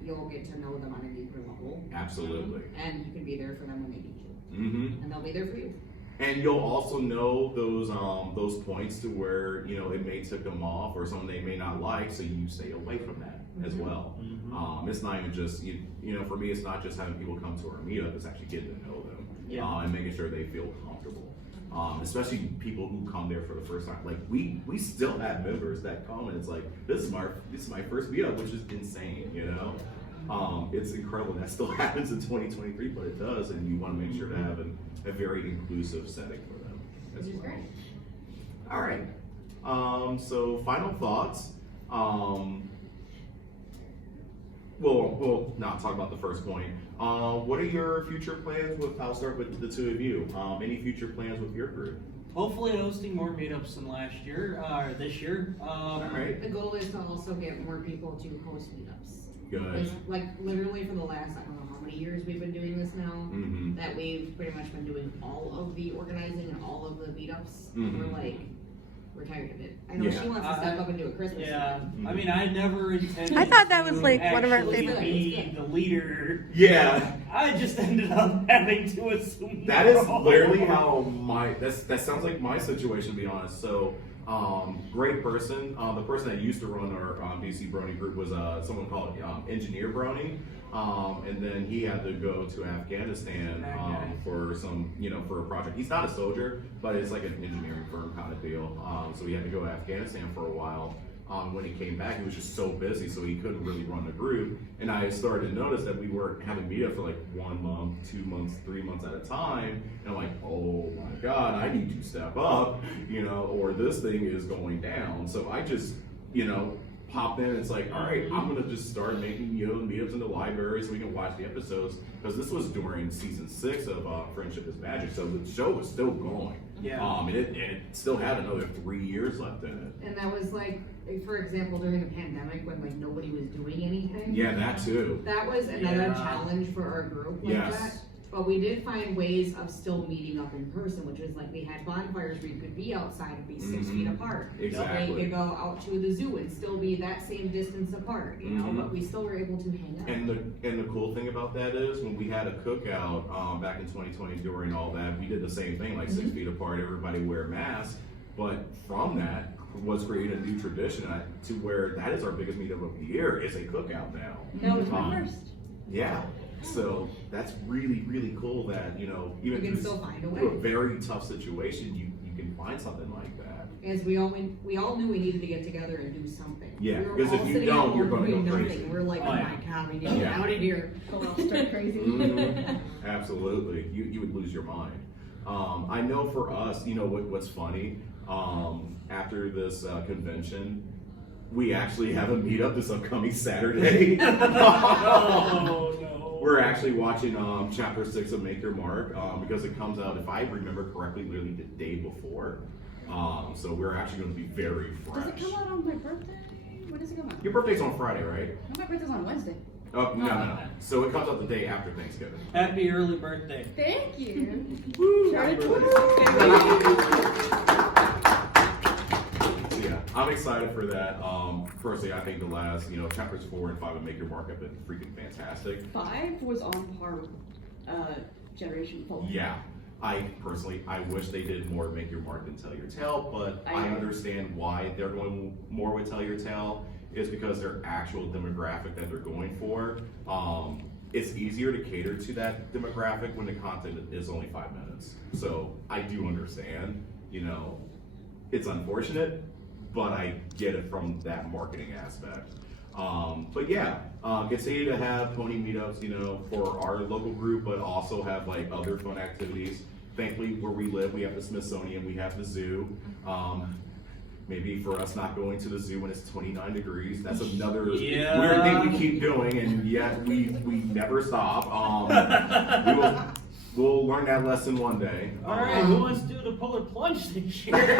you'll get to know them on a deeper level. Absolutely. And you can be there for them when they need you, Mm-hmm. and they'll be there for you. And you'll also know those points to where it may tick them off or something they may not like, so you stay away from that as well. Mm-hmm. It's not even just for me, it's not just having people come to our meetup; it's actually getting to know them and making sure they feel comfortable. Especially people who come there for the first time. Like we still have members that come and it's like this is my first meetup, which is insane. It's incredible that still happens in 2023, but it does, and you want to make sure to have a very inclusive setting for them as Which is well. great. All right. So final thoughts. We'll not talk about the first point. What are your future plans I'll start with the two of you. Any future plans with your group? Hopefully hosting more meetups than last year, or this year. All right. The goal is to also get more people to host meetups. Good. Like literally for the last, I don't know how many years we've been doing this now, Mm-hmm. that we've pretty much been doing all of the organizing and all of the meetups. Mhm. We're like, retired of it. I know Yeah. she wants to step up and do a Christmas. Yeah, one. I mean, I never intended. I thought that was, to like, one of our actually favorite be the leader. Yeah. I just ended up having to assume. That is the role. literally how that sounds like my situation, to be honest. So, great person. The person that used to run our DC Brony group was someone called Engineer Brony. And then he had to go to Afghanistan for some, for a project. He's not a soldier, but it's like an engineering firm kind of deal. So he had to go to Afghanistan for a while. When he came back, he was just so busy, so he couldn't really run the group. And I started to notice that we were having meetups for like 1 month, 2 months, 3 months at a time. And I'm like, oh my God, I need to step up, or this thing is going down. So I just, popped in. It's like, all right, I'm gonna just start making meetups in the library so we can watch the episodes, because this was during season 6 of Friendship is Magic, so the show was still going. Yeah. And it still had another 3 years left in it. And that was like, for example, during the pandemic when like nobody was doing anything. Yeah, that too. That was another Yeah. challenge for our group like Yes. that. But we did find ways of still meeting up in person, which was like we had bonfires where you could be outside and be 6 feet apart. Exactly. You could go out to the zoo and still be that same distance apart, but we still were able to hang out. And the cool thing about that is when we had a cookout back in 2020 during all that, we did the same thing, like 6 feet apart, everybody wear masks. But from that was created a new tradition to where that is our biggest meetup of the year, is a cookout now. That was my first. Yeah. So that's really, really cool that, even You can through, still find a way. through a very tough situation, you can find something like that. As we all knew we needed to get together and do something. Yeah, we were because all if you sitting at don't, home you're gonna doing go nothing. crazy. We're like, Oh, oh yeah. my God, we need to get Yeah. out of here. Go out, start crazy. Absolutely. You would lose your mind. I know for us, what's funny, after this convention, we actually have a meetup this upcoming Saturday. Oh, no. We're actually watching chapter 6 of Make Your Mark because it comes out, if I remember correctly, literally the day before. So we're actually going to be very fresh. Does it come out on my birthday? When does it come out? Your birthday's on Friday, right? No, my birthday's on Wednesday. Oh, no. So it comes out the day after Thanksgiving. Happy early birthday. Thank you. Happy Yeah, I'm excited for that. Personally, I think the last, chapters 4 and 5 of Make Your Mark have been freaking fantastic. 5 was on par with Generation 4. Yeah, I wish they did more Make Your Mark than Tell Your Tale, but I understand why they're going more with Tell Your Tale, is because their actual demographic that they're going for. It's easier to cater to that demographic when the content is only 5 minutes. So I do understand, it's unfortunate, but I get it from that marketing aspect. But yeah, continue to have pony meetups, for our local group, but also have like other fun activities. Thankfully, where we live, we have the Smithsonian, we have the zoo. Maybe for us not going to the zoo when it's 29 degrees, that's another weird thing we keep doing, and yet we never stop. We'll learn that lesson one day. All right, who wants to do the polar plunge this year?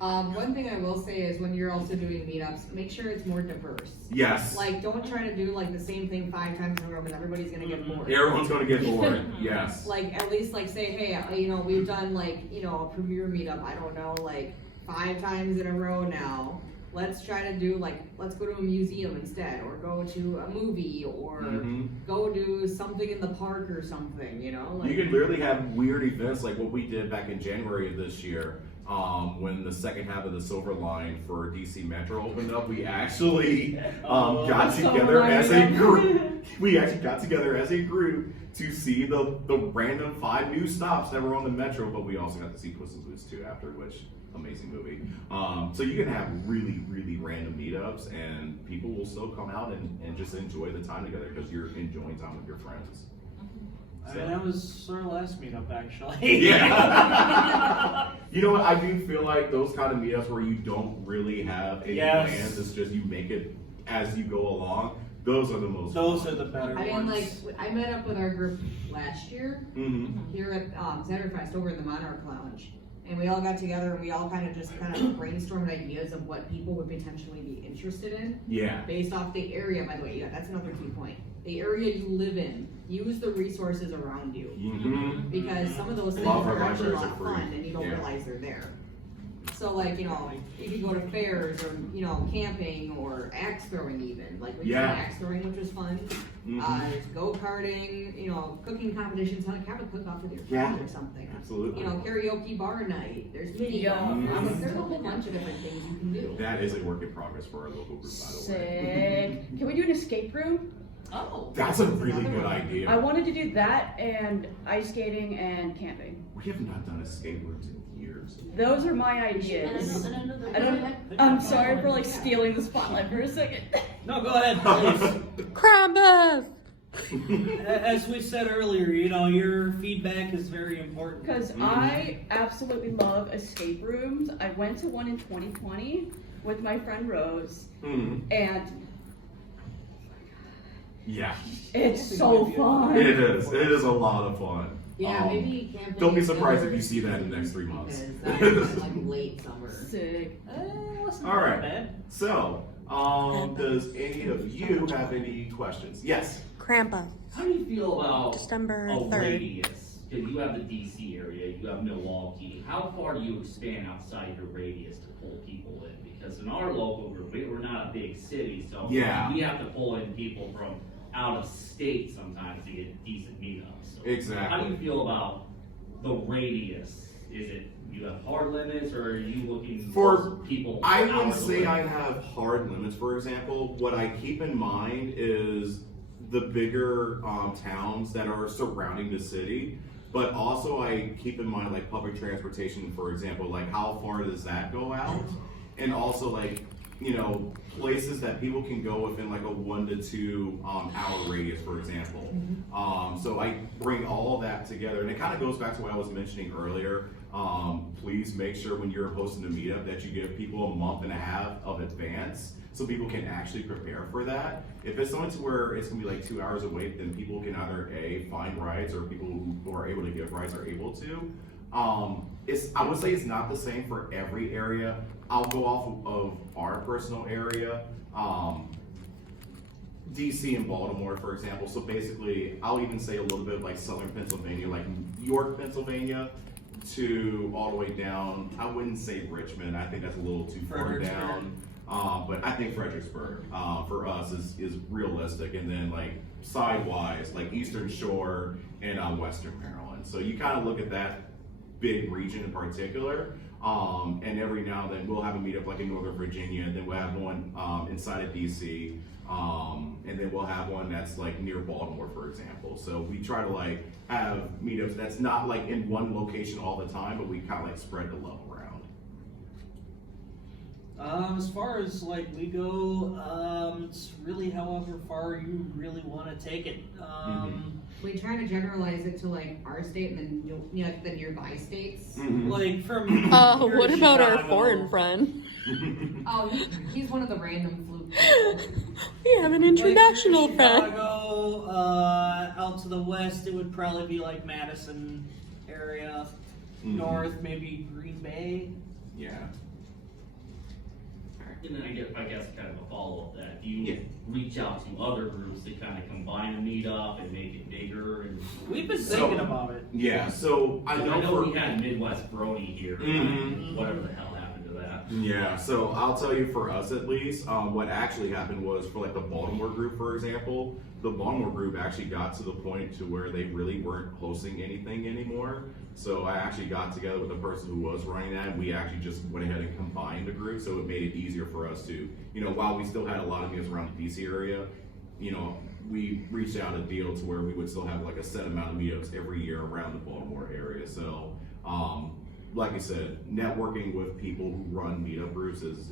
One thing I will say is when you're also doing meetups, make sure it's more diverse. Yes. Like, don't try to do like the same thing 5 times in a row because everybody's gonna get bored. Everyone's gonna get bored. Yes. Like, at least like say, hey, we've done like, a premiere meetup, I don't know, like 5 times in a row now. Let's try to do let's go to a museum instead, or go to a movie, or go do something in the park or something, You can literally have weird events like what we did back in January of this year. When the second half of the Silver Line for DC Metro opened up, we actually got together as a group. We actually got together as a group to see the random 5 new stops that were on the Metro, but we also got to see Puss in Boots too after, which amazing movie. So you can have really, really random meetups, and people will still come out and just enjoy the time together because you're enjoying time with your friends. That was our last meetup, actually. Yeah. You know what? I do feel like those kind of meetups where you don't really have any plans, it's just you make it as you go along. Those are the most Those fun. are the better I ones. mean, I met up with our group last year here at Ciderfest over in the Monarch Lounge. And we all got together and we all kind of brainstormed ideas of what people would potentially be interested in. Yeah. Based off the area, by the way. Yeah, that's another key point. the area you live in, use the resources around you. Mm-hmm. Because some of those things lot of our are actually a libraries lot are of free. fun and you don't Yeah. realize they're there. So like, you know, you could go to fairs or, you know, camping or axe throwing even. Like we Yeah. did axe throwing, which was fun. Mhm. There's go-karting, you know, cooking competitions, like have a cook-off with your Yeah. friends or something. Absolutely. You know, karaoke bar night, there's mini golf. Yeah. There's a whole bunch of different things you can do. That is a work in progress for our local group, by the way. Sick. Can we do an escape room? Oh. That's a really another good one. idea. I wanted to do that and ice skating and camping. We have not done escape rooms in years. Those are my ideas. I don't. I'm sorry for like stealing the spotlight for a second. No, go ahead, please. Krampus! As we said earlier, you know, your feedback is very important. Because I absolutely love escape rooms. I went to one in 2020 with my friend Rose, Mhm. and Yeah, it's so fun. it is. It is a lot of fun. Yeah, maybe camping. Don't be and surprised if you village, see that in the next 3 months. Because that's like late summer. Sick. Wasn't All that right. bad. So, does any of you have any questions? Yes. Krampus. How do you feel about December a 3rd. radius? Because you have the DC area, you have Milwaukee. How far do you expand outside your radius to pull people in? Because in our local group, we're not a big city, so Yeah. we have to pull in people from out of state sometimes to get decent meetups. So Exactly. how do you feel about the radius? Is it you have hard limits, or are you looking For- people? I out wouldn't of the say way? I have hard limits, for example. What I keep in mind is the bigger towns that are surrounding the city, but also I keep in mind like public transportation, for example, like how far does that go out? And also like, you know, places that people can go within like a 1 to 2 hour radius, for example. So I bring all of that together, and it kind of goes back to what I was mentioning earlier. Please make sure when you're hosting a meetup that you give people a month and a half of advance so people can actually prepare for that. If it's something to where it's gonna be like 2 hours away, then people can either A, find rides, or people who are able to give rides are able to. I would say it's not the same for every area. I'll go off of our personal area. DC and Baltimore, for example. So basically, I'll even say a little bit of like southern Pennsylvania, like York, Pennsylvania, to all the way down. I wouldn't say Richmond. I think that's a little too far down. But I think Fredericksburg for us is realistic. And then like sidewise, like Eastern Shore and Western Maryland. So you kind of look at that big region in particular. And every now and then we'll have a meetup like in Northern Virginia, and then we'll have one inside of DC, and then we'll have one that's like near Baltimore, for example. So we try to like have meetups that's not like in one location all the time, but we kind of like spread the love around. As far as like we go, it's really however far you really want to take it. We try to generalize it to like our state and then you know, the nearby states. Like from. here What in about our Chicago, foreign friend? Oh, he's one of the random fluke. We have an international like friend. Chicago, out to the west, it would probably be like Madison area. North, maybe Green Bay. Yeah. And then I guess kind of a follow-up that, do you reach out to other groups to kind of combine a meetup and make it bigger? And We've been thinking about it. Yeah. So I know we had Midwest Brony here, whatever the hell happened to that. Yeah, so I'll tell you for us at least, what actually happened was for like the Baltimore group, for example, the Baltimore group actually got to the point to where they really weren't hosting anything anymore. So I actually got together with the person who was running that, and we actually just went ahead and combined the group, so it made it easier for us to, you know, while we still had a lot of meetings around the DC area, you know, we reached out a deal to where we would still have like a set amount of meetups every year around the Baltimore area. So, like I said, networking with people who run meetup groups is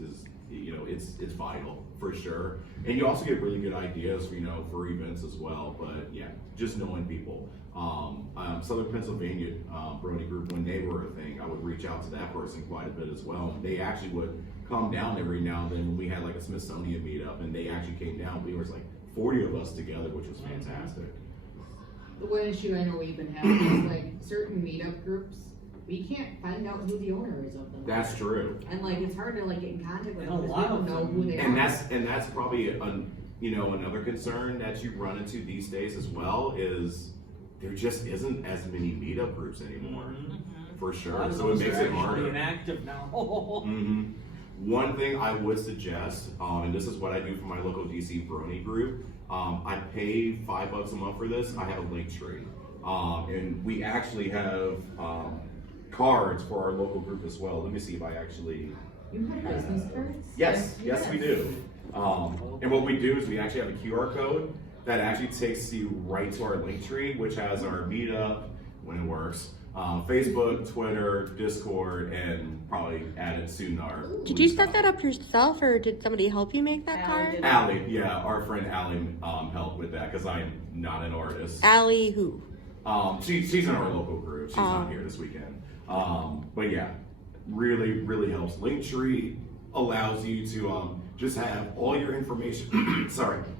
you know, it's vital for sure. And you also get really good ideas, you know, for events as well. But yeah, just knowing people. Southern Pennsylvania Brony group, when they were a thing, I would reach out to that person quite a bit as well. And they actually would come down every now and then when we had like a Smithsonian meetup, and they actually came down. We was like 40 of us together, which was fantastic. The one issue I know we've been having is like certain meetup groups, we can't find out who the owner is of them. That's true. And like it's hard to like get in contact with And them a because lot we don't of know them- who they And are. that's probably another concern that you run into these days as well is there just isn't as many meetup groups anymore, for sure. So it makes it harder. Inactive now. One thing I would suggest, and this is what I do for my local DC Brony group, I pay $5 a month for this. I have a link tree, and we actually have cards for our local group as well. Let me see if I actually. You have business cards? Yes, we do. And what we do is we actually have a QR code that actually takes you right to our link tree, which has our meetup, when it works, Facebook, Twitter, Discord, and probably added soon our. Did you set that up yourself, or did somebody help you make that card? Allie, yeah, our friend Allie helped with that because I'm not an artist. Allie who? She's in our local group. She's not here this weekend. But yeah, really helps. Linktree allows you to just have all your information.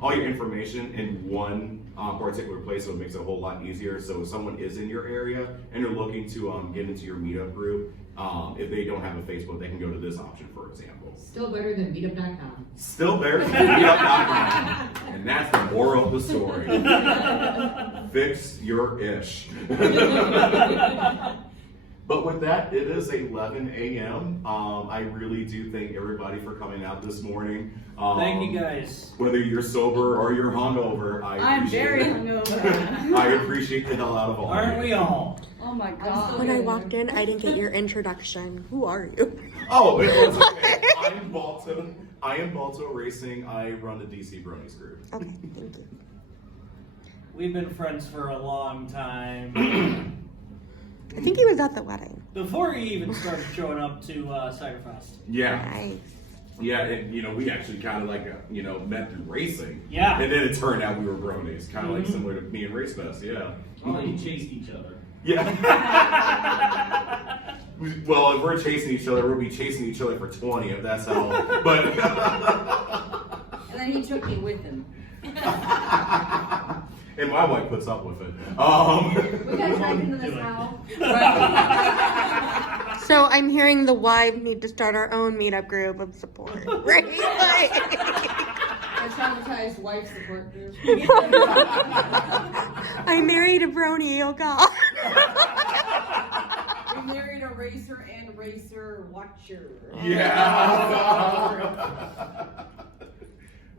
All your information in one particular place, so it makes it a whole lot easier. So if someone is in your area and they're looking to get into your meetup group, if they don't have a Facebook, they can go to this option, for example. Still better than meetup.com. Still better than meetup.com. And that's the moral of the story. Fix your ish. But with that, it is 11 a.m. I really do thank everybody for coming out this morning. Thank you guys. Whether you're sober or you're hungover, I'm very hungover. I appreciate the hell out of all of you. Aren't we all? Oh my god. When I walked in, I didn't get your introduction. Who are you? Oh, it's okay. I am Balto Racing. I run the DC Bronies group. Okay, thank you. We've been friends for a long time. I think he was at the wedding. Before he even started showing up to Ciderfest. Yeah. Nice. Yeah, and we actually kind of met through racing. Yeah. And then it turned out we were bronies, kind of like similar to me and Race Fest, yeah. Oh, you chased each other. Yeah. Well, if we're chasing each other, we'll be chasing each other for 20, if that's how. But. And then he took me with him. And my wife puts up with it. We got dragged into this now. So I'm hearing the wives need to start our own meetup group of support, right? A traumatized wife support group. I married a brony, oh god. We married a racer and racer watcher. Yeah.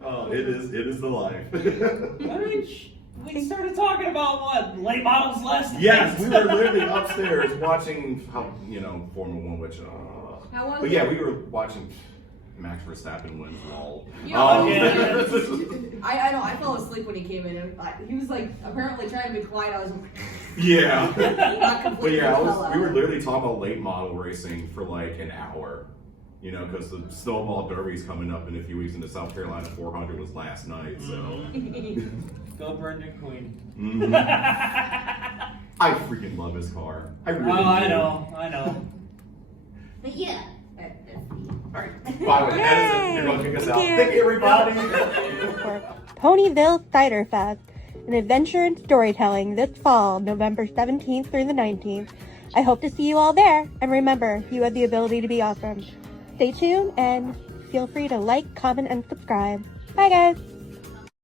Oh, it is the life. We started talking about what? Late models last night? Yes, we were literally upstairs watching Formula One, which How was but it? yeah, we were watching Max Verstappen win. Lol. I know. I fell asleep when he came in. And he was like apparently trying to be quiet. I was Yeah. not But completely. yeah, we were literally talking about late model racing for like an hour. Because the Snowball Derby's coming up in a few weeks, and the South Carolina 400 was last night. So. Go Brendan Queen. Mm-hmm. I freaking love his car. I really do. I know. But yeah. Alright, by the way, that is it. You're going to kick us out. you. Thank you, everybody. For Ponyville Ciderfest, an adventure in storytelling this fall, November 17th through the 19th. I hope to see you all there. And remember, you have the ability to be awesome. Stay tuned and feel free to like, comment, and subscribe. Bye, guys.